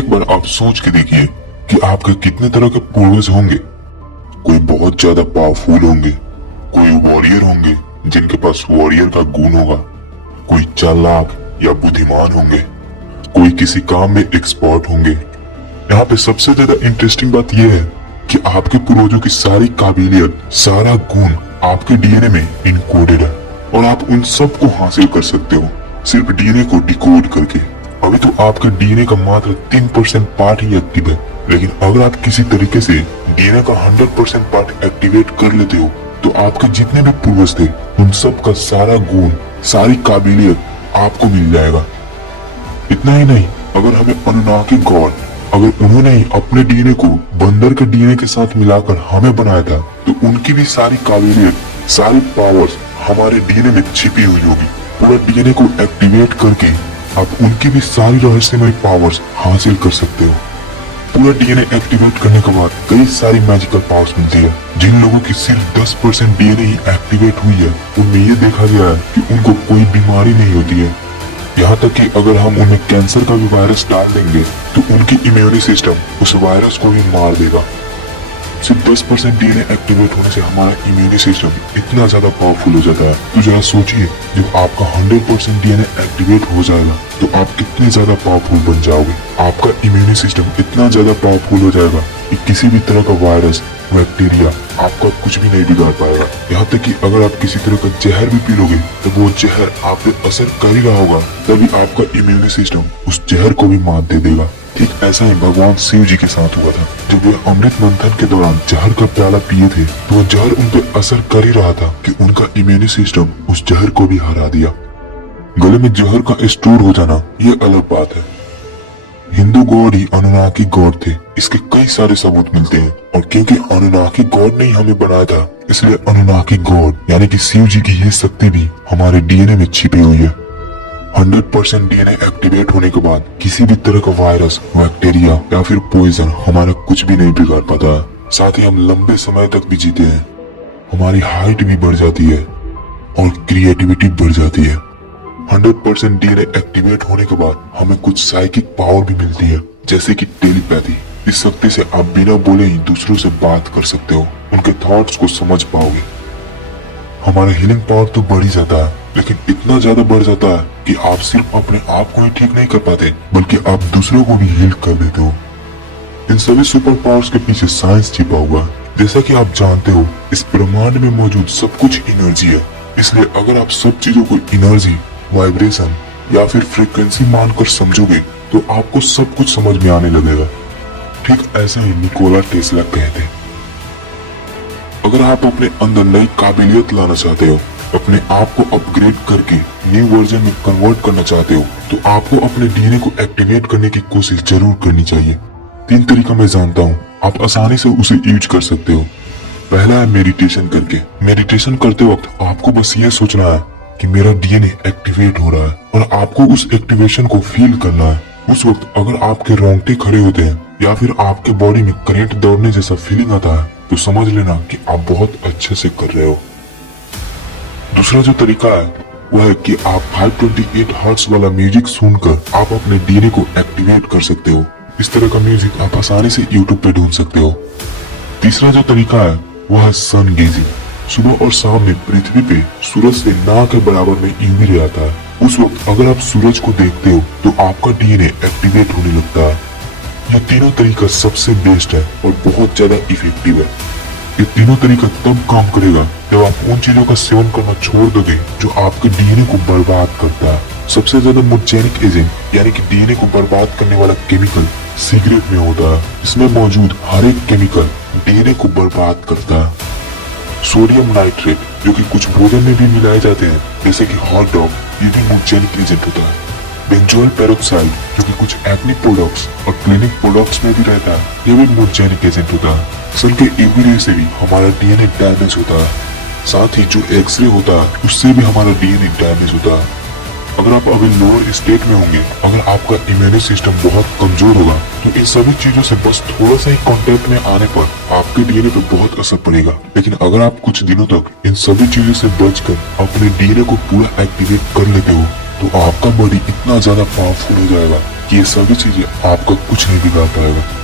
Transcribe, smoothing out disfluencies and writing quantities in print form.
एक बार आप सोच के देखिए कि आपके कितने तरह के पूर्वज होंगे। कोई बहुत ज्यादा पावरफुल होंगे, कोई वॉरियर होंगे जिनके पास वॉरियर का गुण होगा, कोई चालाक या बुद्धिमान होंगे, कोई किसी काम में एक्सपर्ट होंगे। यहाँ पे सबसे ज्यादा इंटरेस्टिंग बात यह है कि आपके पूर्वजों की सारी काबिलियत, सारा गुण आपके डीएनए में इनकोडेड है और आप उन सब को हासिल कर सकते हो सिर्फ डीएनए को डिकोड करके। अभी तो आपके डीएनए का मात्र 3% पार्ट ही एक्टिव है, लेकिन अगर आप किसी तरीके से डीएनए का 100% पार्ट एक्टिवेट कर लेते हो तो आपके जितने भी पूर्वज थे उन सब का सारा गुण, सारी काबिलियत आपको मिल जाएगा। इतना ही नहीं, अगर हमें अनुनाकी गॉड, अगर उन्होंने ही अपने डीएनए को बंदर के डीएनए के साथ मिलाकर हमें बनाया था तो उनकी भी सारी काबिलियत, सारी पावर्स हमारे डीएनए में छिपी हुई होगी। पूरा डीएनए को एक्टिवेट करके आप उनकी भी सारी रहस्यमय पावर्स हासिल कर सकते हो। पूरा डीएनए एक्टिवेट करने के बाद कई सारी मैजिकल पावर्स मिलती है। जिन लोगों की सिर्फ 10% डीएनए ही एक्टिवेट हुई है उनमें ये देखा गया है कि उनको कोई बीमारी नहीं होती है। यहाँ तक कि अगर हम उनमें कैंसर का भी वायरस डाल देंगे तो उनकी इम्यूनिटी सिस्टम उस वायरस को भी मार देगा। सिर्फ 10% डीएनए एक्टिवेट होने से हमारा इम्यूनिटी सिस्टम इतना ज्यादा पावरफुल हो जाता है। तो जरा सोचिए, जब आपका 100% डीएनए एक्टिवेट हो जाएगा तो आप कितने ज्यादा पावरफुल बन जाओगे। आपका इम्यूनिटी सिस्टम इतना ज्यादा पावरफुल हो जाएगा कि किसी भी तरह का वायरस, बैक्टीरिया आपका कुछ भी नहीं बिगाड़ पाएगा। यहाँ तक कि अगर आप किसी तरह का जहर भी पी लोगे तो वो जहर आप पे असर कर ही रहा होगा, तभी आपका इम्यूनिटी सिस्टम उस जहर को भी मात दे देगा। ठीक ऐसा ही भगवान शिव जी के साथ हुआ था। जब वे अमृत मंथन के दौरान जहर का प्याला पिए थे तो वह जहर उन पे असर कर ही रहा था कि उनका इम्यूनिटी सिस्टम उस जहर को भी हरा दिया। गले में जहर का स्टोर हो जाना ये अलग बात है। हिंदू गॉड ही अनुनाकी गॉड थे, इसके कई सारे सबूत मिलते हैं। और क्योंकि अनुनाकी गॉड ने ही हमें बनाया था, इसलिए अनुनाकी गॉड यानी कि शिव जी की ये शक्ति भी हमारे डीएनए में छिपी हुई है। 100% डीएनए एक्टिवेट होने के बाद किसी भी तरह का वायरस, बैक्टीरिया या फिर पॉइजन हमारा कुछ भी नहीं बिगाड़ पाता है। साथ ही हम लंबे समय तक भी जीते हैं, हमारी हाइट भी बढ़ जाती है और क्रिएटिविटी बढ़ जाती है। 100% डीएनए एक्टिवेट होने के बाद हमें कुछ साइकिक पावर भी मिलती है, जैसे कि टेलीपैथी। इस शक्ति से आप बिना बोले ही दूसरों से बात कर सकते हो, उनके थॉट्स को समझ पाओगे। हमारा हीलिंग पावर तो बढ़ ही जाता है, लेकिन इतना ज्यादा बढ़ जाता है कि आप सिर्फ अपने आप को ही ठीक नहीं कर पाते बल्कि आप दूसरों को भी हील कर देते हो। इन सभी सुपर पावर्स के पीछे साइंस छिपा हुआ है। जैसा कि आप जानते हो, इस ब्रह्मांड में मौजूद सब कुछ एनर्जी है, इसलिए अगर आप सब चीजों को एनर्जी, वाइब्रेशन या फिर फ्रीक्वेंसी मानकर समझोगे तो आपको सब कुछ समझ में आने लगेगा। ठीक ऐसा ही निकोला टेस्ला कहते। अगर आप अपने अंदर नई काबिलियत लाना चाहते हो, अपने आप को अपग्रेड करके न्यू वर्जन में कन्वर्ट करना चाहते हो, तो आपको अपने डीएनए को एक्टिवेट करने की कोशिश जरूर करनी चाहिए। 3 तरीका मैं जानता हूँ, आप आसानी से उसे यूज कर सकते हो। पहला है मेडिटेशन करके। मेडिटेशन करते वक्त आपको बस ये सोचना है कि मेरा डीएनए एक्टिवेट हो रहा है और आपको उस एक्टिवेशन को फील करना है। उस वक्त अगर आपके रोंगटे खड़े होते हैं या फिर आपके बॉडी में करंट दौड़ने जैसा फीलिंग आता है तो समझ लेना कि आप बहुत अच्छे से कर रहे हो। दूसरा जो तरीका है वह है कि आप 528 हर्ट्ज वाला म्यूजिक सुनकर आप अपने डीएनए को एक्टिवेट कर सकते हो। इस तरह का म्यूजिक आप आसानी से यूट्यूब पे ढूंढ सकते हो। तीसरा जो तरीका है वह है सन गेजिंग। सुबह और शाम में पृथ्वी पे सूरज से ना के बराबर में यूवी रे आता है। उस वक्त अगर आप सूरज को देखते हो तो आपका डीएनए एक्टिवेट होने लगता है। यह तीनों तरीका सबसे बेस्ट है और बहुत ज्यादा इफेक्टिव है। ये तीनों तरीका तब काम करेगा जब आप उन चीजों का सेवन करना छोड़ दोगे जो आपके डीएनए को बर्बाद करता है। सबसे ज्यादा मुर्जेनिक एजेंट यानी कि डीएनए को बर्बाद करने वाला केमिकल सिगरेट में होता है। इसमें मौजूद हर एक केमिकल डीएनए को बर्बाद करता है। सोडियम नाइट्रेट जो कि कुछ भोजन में भी मिलाए जाते हैं जैसे कि हॉट डॉग, ये भी मुर्जेनिक एजेंट होता है। बेंजोइल पेरोक्साइड जो कि कुछ एक्ने प्रोडक्ट्स और क्लिनिक प्रोडक्ट्स में भी रहता है, ये भी मुर्जेनिक एजेंट होता है। सन के यूवी रे से भी हमारा डीएनए डैमेज होता है। साथ ही जो एक्सरे होता है उससे भी हमारा डीएनए डैमेज होता है। अगर आप अभी लोअर स्टेट में होंगे, अगर आपका इम्यूनिटी सिस्टम बहुत कमजोर होगा तो इन सभी चीजों से बस थोड़ा सा ही कांटेक्ट में आने पर आपके डीएनए पे बहुत असर पड़ेगा। लेकिन अगर आप कुछ दिनों तक इन सभी चीजों से बचकर अपने डीएनए को पूरा एक्टिवेट कर लेते हो तो आपका बॉडी इतना ज्यादा पावरफुल हो जाएगा कि ये सभी चीजें आपका कुछ नहीं बिगाड़ पाएगा।